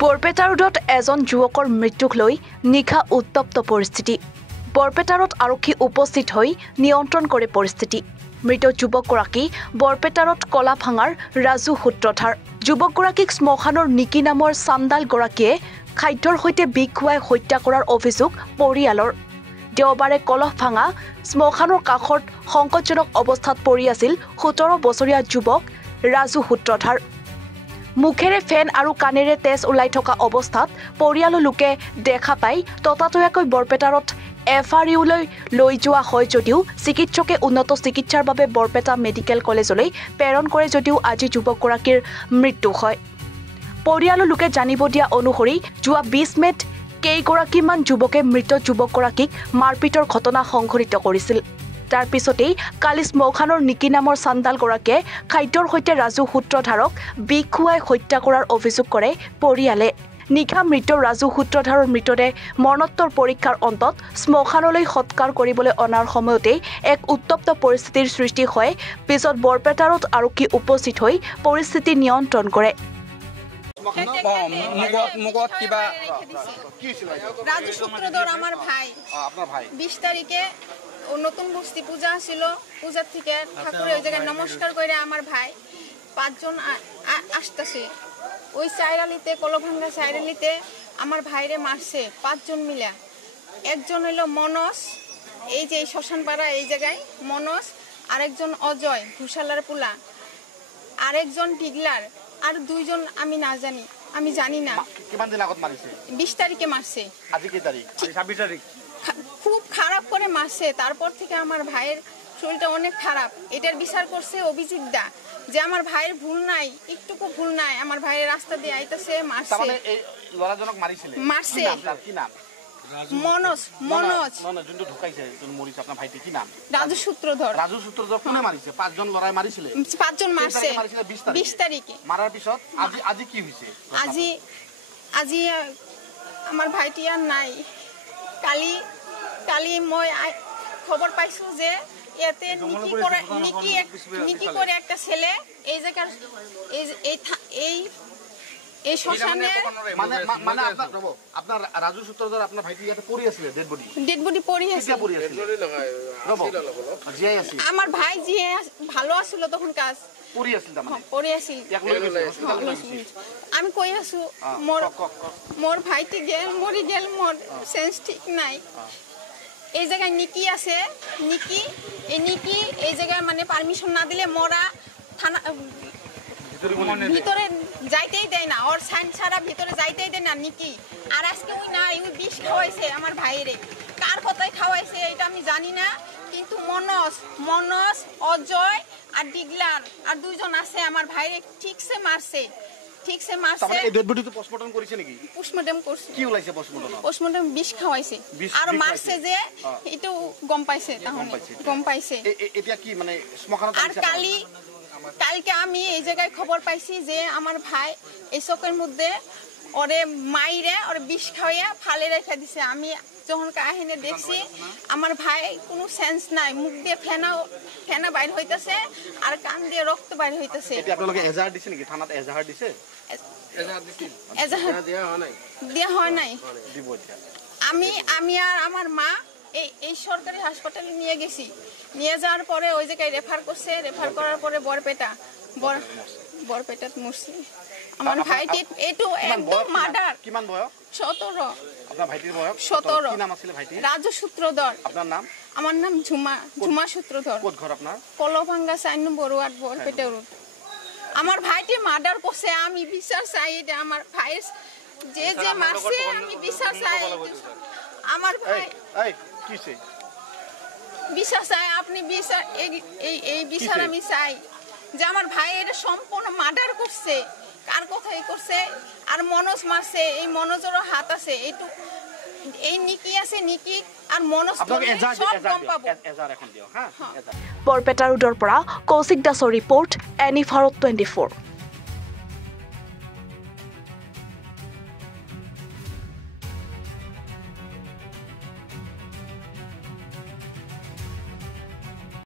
বৰপেটা ৰোডত এজন যুৱকৰ মৃত্যুক লৈ নিশা উত্তপ্ত পৰিস্থিতি। বৰপেটা ৰোড আৰক্ষী উপস্থিত হৈ নিয়ন্ত্ৰণ কৰে পৰিস্থিতি। মৃত যুৱকগৰাকী বৰপেটা ৰোড কলাভাঙাৰ ৰাজু সূত্ৰধাৰ। যুৱকগৰাকীক শ্মশানৰ নিকি নামৰ চান্দালগৰাকীয়ে খাদ্যৰ সৈতে বিষ খুৱাই হত্যা কৰাৰ অভিযোগ পৰিয়ালৰ। দেওবাৰে কলহভাঙা শ্মশানৰ কাষত সংকটজনক অৱস্থাত পৰি আছিল 17 বছৰীয়া যুৱক ৰাজু সূত্ৰধাৰ। মুখেৰে ফেন আৰু কাণেৰে তেজ ওলাই থকা অৱস্থাত পৰিয়ালৰ লোকে দেখা পাই ততাতৈয়াকৈ বৰপেটাৰত FRU-লৈ লৈ যোৱা হয় যদিও চিকিৎসকে উন্নত চিকিৎসাৰ বাবে বৰপেটা মেডিকেল কলেজলৈ প্ৰেৰণ কৰে যদিও আজি যুৱকগৰাকীৰ মৃত্যু হয়। পৰিয়ালৰ লোকে জানিব দিয়া অনুসৰি যোৱা 20 মেত কেইগৰাকীমান যুৱকে মৃত যুৱকগৰাকীক মাৰপিটৰ ঘটনা সংঘটিত কৰিছিল। তাৰ পিছতেই কালি শ্মশানৰ নিকি নামৰ চান্দালগৰাকীয়ে খাদ্যৰ সৈতে ৰাজু সূত্ৰধাৰক বিষ খুৱাই হত্যা কৰাৰ অভিযোগ কৰে পৰিয়ালে। নিশা মৃত ৰাজু সূত্ৰধাৰৰ মৃতদেহ মৰণোত্তৰ পৰীক্ষাৰ অন্তত শ্মশানলৈ সৎকাৰ কৰিবলৈ অনাৰ সময়তেই এক উত্তপ্ত পৰিস্থিতিৰ সৃষ্টি হয়। পিছত বৰপেটা ৰোড আৰক্ষী উপস্থিত হৈ পৰিস্থিতি নিয়ন্ত্ৰণ কৰে। রাজু সূত্রধর আমার ভাই 20 তারিখে নতুন বস্তি পূজা ছিল। পূজার থেকে ঠাকুরের ওই জায়গায় নমস্কার করে আমার ভাই 5 জন আসতেছে। ওই চাইরালিতে কলভাঙ্গা চাইরালিতে আমার ভাইরে মারছে 5 জন মিলা। একজন হইল মনস, এই যে শ্মশানপাড়া এই জায়গায় মনস, আরেকজন অজয় ঘুষালার পোলা, আরেকজন টিগলার, আর 2 জন আমি না জানি, আমি জানি না। কিমান দিন আগত মারিছে? 20 তারিখে মারছে। আজি কি তারিখ? 26 তারিখ। খুব খারাপ করে মারছে। তারপর থেকে আমার ভাইয়ের শরীরটা অনেক খারাপ। এটার বিচার করছে অভিজিৎ দা যে আমার ভাইয়ের ভুল নাই, একটুকু ভুল নাই। আমার ভাইয়ের রাস্তা দিয়ে আইতাছে মারছে। তার মানে এই লড়াজনক মারিছিল? মারছে। কি নাম? মনোজ। মনোজ যোনটো ঢুকাইছে, যোন মৰিছে আপোনাৰ ভাইটি কি নাম? রাজু সূত্রধর। রাজু সূত্রধর কোনে মারিছে? 5 জন লড়াই মারিছিল? 5 জন মারছে 20 তারিখে। মারার পিছত আজি কি হইছে? আজি আমার ভাইটি আর নাই। কালি মই খবর পাইছো যে এতে নিকি করে একটা ছেলে এই জায়গার এই শ্মশানে মানে আপনার রাজু সূত্রধর আপনার ভাইটি ইয়াতে পড়ি আছিল ডেড বডি পড়ি আছে। আমার ভাই যে ভালো আছিল তখন কাজ পড়ি আছিল তার মানে পড়ি আছিল। আমি কই আছো মোর ভাইটি গেল মরি গেল, মোর সেন্স ঠিক নাই। এই জায়গায় নিকি আছে, নিকি এই জায়গায় মানে পারমিশন না দিলে মোরা থানা ভিতরে যাইতেই দেয় না। ওর সাইন ছাড়া ভিতরে যাইতেই দেয় না নিকি। আর আজকে ওই না ওই বিষ খাওয়াইছে আমার ভাইয়েরে। কার কথায় খাওয়াইছে এটা আমি জানি না, কিন্তু মনস অজয় আর ডিগলার আর 2 জন আছে আমার ভাইরে ঠিকসে মারছে। তারপরে এই ডেড বডি তো পোস্টমর্টম করেছে নাকি? পোস্টমর্টম করছে। কি হইছে পোস্টমর্টম? পোস্টমর্টম বিষ খাওয়াইছে আর মারছে যে এটা গম পাইছে। তাহলে গম পাইছে। এটা কি মানে শ্মশানত? আর কালকে আমি এই জায়গায় খবর পাইছি যে আমার ভাই এই চকের মধ্যে ওরে মাইরে ওরে বিষ খাওয়াইয়া ফালে রেখে দিছে। আমি যখন কাহিনী দেখছি আমার ভাই কোনো সেন্স নাই। মুখ দিয়ে ফেনা বাইর হইতাছে আর কান দিয়ে রক্ত বাইর হইতাছে। এটা আপনাদের এজাহার দিছে নাকি? থানাতে এজাহার দিছে? এজাহার দেয়া হয় নাই। আমি আর আমার মা এই সরকারি হাসপাতালে নিয়ে গেছি। নিয়ে যাওয়ার পরে ওই জায়গায় রেফার করছে। রেফার করার পরে বরপেটাত মরছি। আমার ভাইটি এটু একদম মার্ডার। কিমান বয়স? 17। আপনার ভাইটির বয়স 17। কি নাম আছিল ভাইটি? রাজু সূত্রধর। আপনার নাম? আমার নাম ঝুমা সূত্রধর। কোন ঘর আপনার? কলভাঙ্গা 4 নম্বর ওয়ার্ড বরপেটা রোড। আমার ভাইটি মার্ডার করছে। আমি বিচার চাই। এটা আমার ভাই যে মারছে আমি বিচার চাই। আমার ভাই কিছে বিচার চাই। আপনি বিচার এই বিচার আমি চাই যে আমার ভাই এটা সম্পূর্ণ মার্ডার করছে। কার কথাই করছে? আর মনোজ মারছে। এই মনোজেরও হাত আছে। এই নিকি আছে, নিকি আর মনোজ সব গম পাবো। বৰপেটা ৰোডৰ পৰা কৌশিক দাসৰ ৰিপৰ্ট, এনি ভাৰত 24।